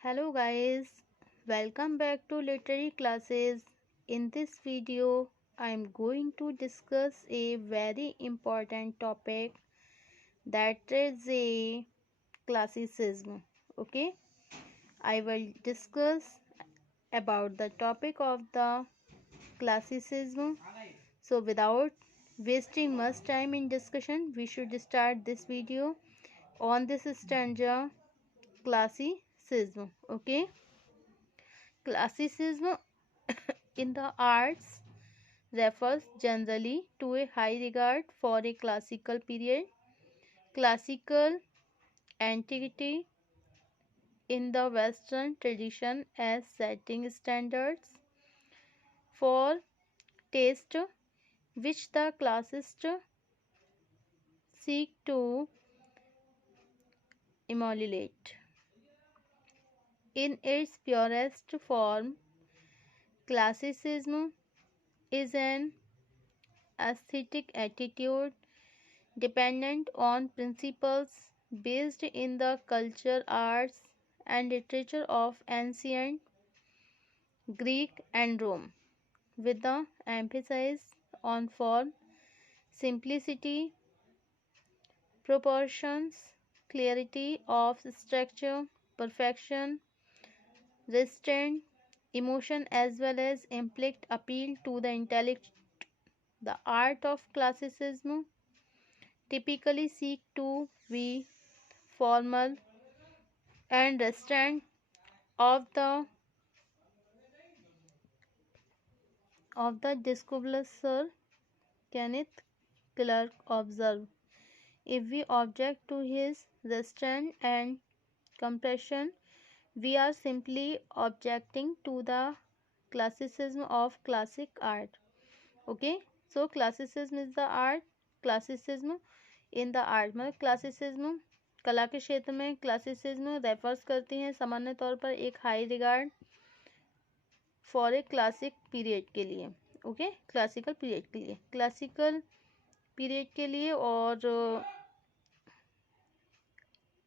Hello guys, welcome back to Literary Classes. In this video, I am going to discuss a very important topic that is a classicism. Okay, I will discuss about the topic of the classicism. So without wasting much time in discussion, we should start this video on this stanza classicism. Okay, classicism in the arts refers generally to a high regard for a classical period, classical antiquity in the Western tradition as setting standards for taste which the classists seek to emulate. In its purest form, classicism is an aesthetic attitude dependent on principles based in the culture, arts, and literature of ancient Greek and Rome, with the emphasis on form, simplicity, proportions, clarity of structure, perfection, restraint, emotion, as well as implicit appeal to the intellect. The art of classicism typically seek to be formal and restraint of the discoverer Sir Kenneth Clark observed. If we object to his restraint and compression, we are simply objecting to the classicism of classic art. Okay, so classicism is the art, classicism in the art मतलब classicism कला के क्षेत्र में classicism refers करती हैं सामान्य तौर पर एक high regard for a classic period के लिए। ओके, क्लासिकल पीरियड के लिए, क्लासिकल पीरियड के लिए और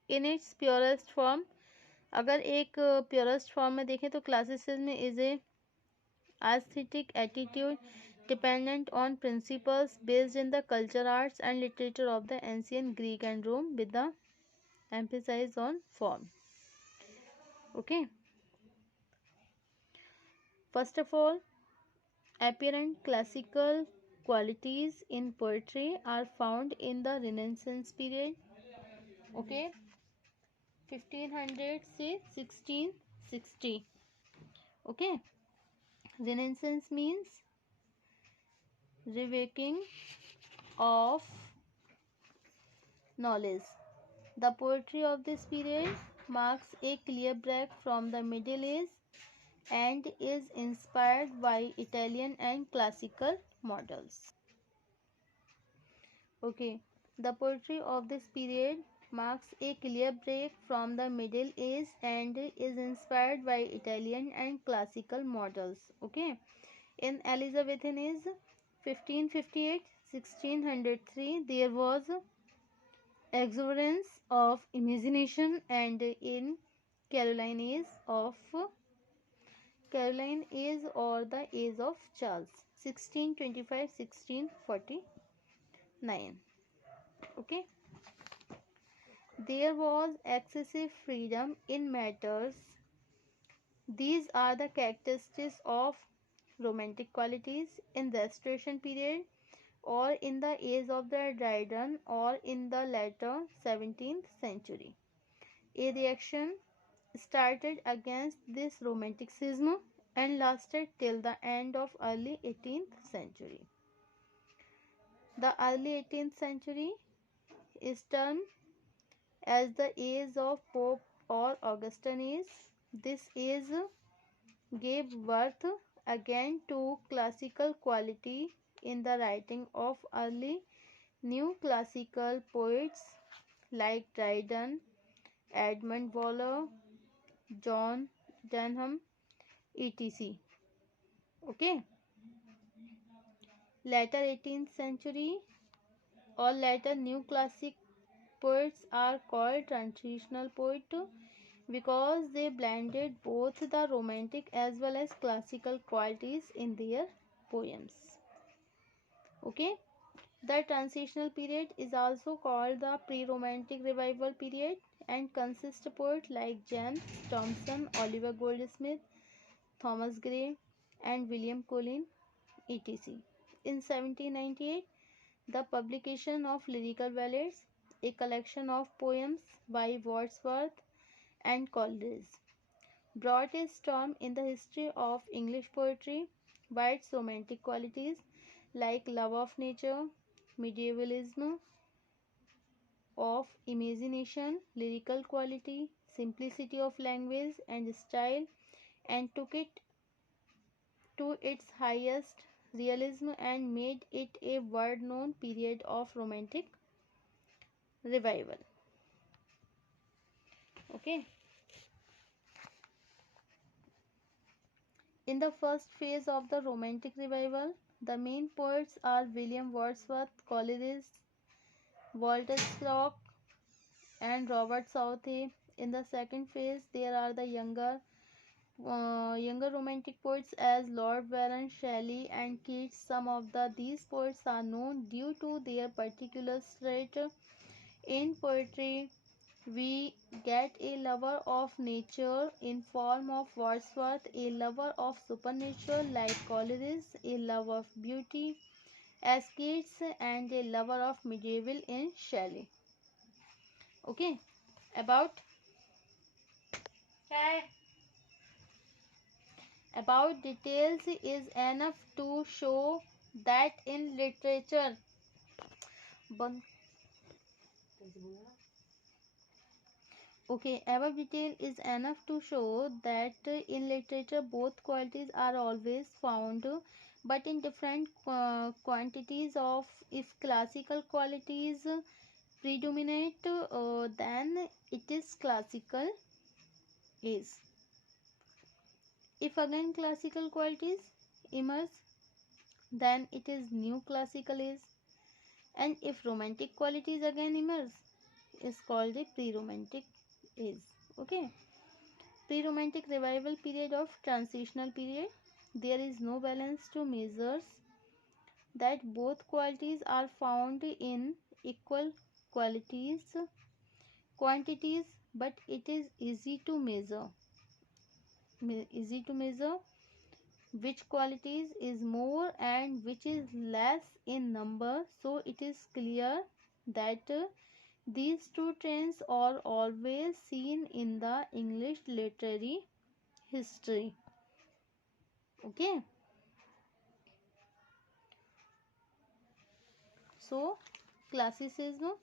इन इट्स प्योरेस्ट फॉर्म, अगर एक प्योरेस्ट फॉर्म में देखें तो classicism is a aesthetic attitude dependent on principles based in the culture, arts, and literature of the ancient Greek and Rome, with the emphasis on form. Okay, first of all, apparent classical qualities in poetry are found in the Renaissance period. Okay, 1500 से 1660. Okay, Renaissance means rewaking of knowledge. The poetry of this period marks a clear break from the Middle Age and is inspired by Italian and classical models. Okay, the poetry of this period marks a clear break from the Middle Age and is inspired by Italian and classical models. Okay, in Elizabethan age 1558 1603 there was exuberance of imagination, and in Caroline age or the age of Charles 1625 1649. Okay, there was excessive freedom in matters. These are the characteristics of romantic qualities in the Restoration period or in the age of the Dryden or in the later 17th century. A reaction started against this romanticism and lasted till the end of early 18th century. The early 18th century is termed as the age of Pope or Augustan age. This age gave birth again to classical quality in the writing of early new classical poets like Dryden, Edmund Waller, John Denham, etc. Okay, later 18th century or later new classic poets are called transitional poet, because they blended both the romantic as well as classical qualities in their poems. Okay, the transitional period is also called the pre-romantic revival period and consists of poets like James Thomson, Oliver Goldsmith, Thomas Gray, and William Collins, etc. In 1798, the publication of Lyrical Ballads, a collection of poems by Wordsworth and Coleridge, brought a storm in the history of English poetry by its romantic qualities like love of nature, medievalism, of imagination, lyrical quality, simplicity of language and style, and took it to its highest realism and made it a world known period of romantic revival. Okay, in the first phase of the romantic revival, the main poets are William Wordsworth, Coleridge, Walter Scott, and Robert Southey. In the second phase, there are the younger romantic poets as Lord Byron, Shelley, and Keats. Some of these poets are known due to their particular trait in poetry. We get a lover of nature in form of Wordsworth, a lover of supernatural like Coleridge, a lover of beauty as Keats, and a lover of medieval in Shelley. Okay, about details is enough to show that in literature. Okay, above detail is enough to show that in literature both qualities are always found, but in different quantities. Of if classical qualities predominate, then it is classical is. If again classical qualities emerge, then it is new classical is. And if romantic qualities again emerge, is called a pre-romantic is. Okay, pre-romantic revival period of transitional period, there is no balance to measures that both qualities are found in equal qualities quantities, but it is easy to measure which qualities is more and which is less in number. So it is clear that these two trends are always seen in the English literary history. Okay, so classicism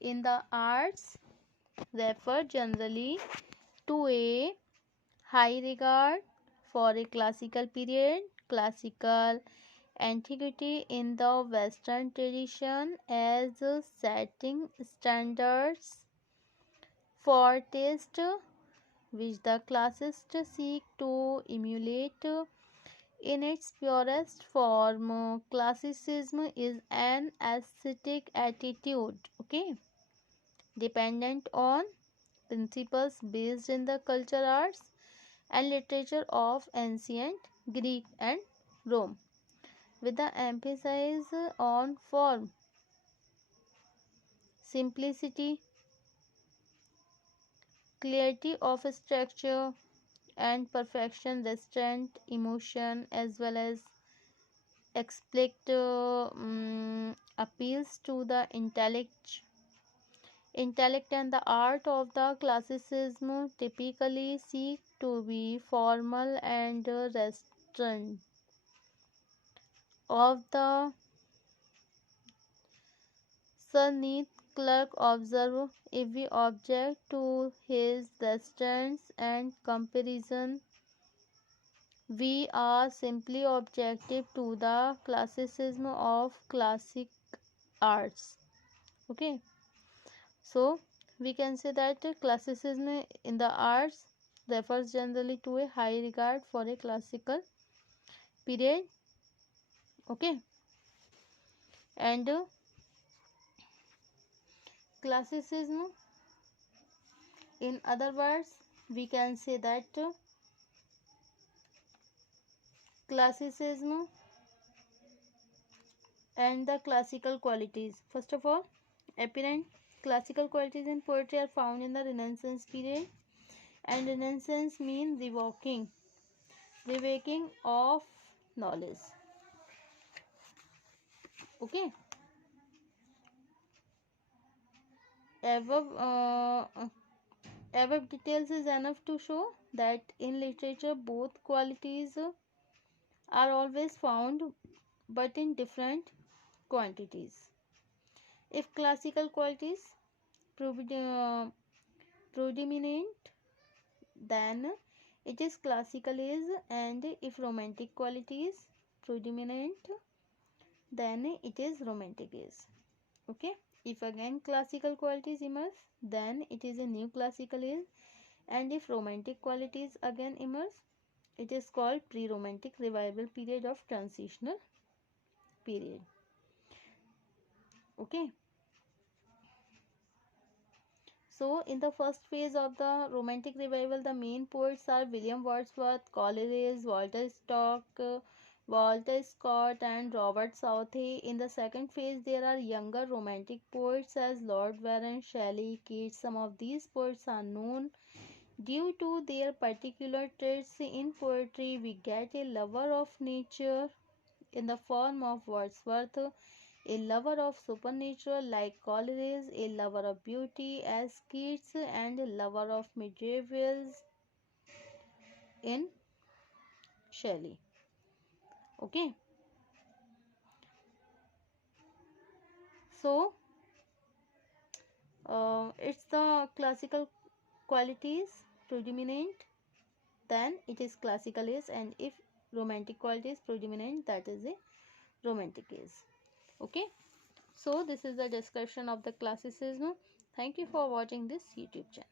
in the arts refer generally to a high regard for a classical period, classical antiquity in the Western tradition as setting standards for taste which the classicists seek to emulate in its purest form. Classicism is an aesthetic attitude, okay, dependent on principles based in the culture, arts, and literature of ancient Greek and Rome, with the emphasis on form, simplicity, clarity of structure, and perfection, restraint, emotion, as well as explicit appeals to the intellect and the art of the classicism typically seek to be formal and restrained of the Sir Neil Clarke observed, if we object to his restraints and comparison, we are simply objective to the classicism of classic arts. Okay, so we can say that classicism in the arts refers generally to a high regard for a classical period. Okay, and classicism, in other words, we can say that classicism and the classical qualities. First of all, apparent classical qualities in poetry are found in the Renaissance period, and Renaissance means rewaking of knowledge. Okay, above above details is enough to show that in literature both qualities are always found, but in different quantities. If classical qualities predominant, then it is classical is, and if romantic qualities predominant, then it is romantic is. Okay, if again classical qualities emerge, then it is a new classical is, and if romantic qualities again emerge, it is called pre-romantic revival period of transitional period. Okay, so in the first phase of the romantic revival, the main poets are William Wordsworth, Coleridge, Walter Scott, and Robert Southey. In the second phase, there are younger romantic poets as Lord Byron, Shelley, Keats. Some of these poets are known due to their particular traits in poetry. We get a lover of nature in the form of Wordsworth, a lover of supernatural like Coleridge, a lover of beauty as Keats, and a lover of medievals in Shelley. Okay, so it's the classical qualities predominant, then it is classical is, and if romantic qualities predominant, that is a romantic is. Okay, so this is the discussion of the classicism. Thank you for watching this YouTube channel.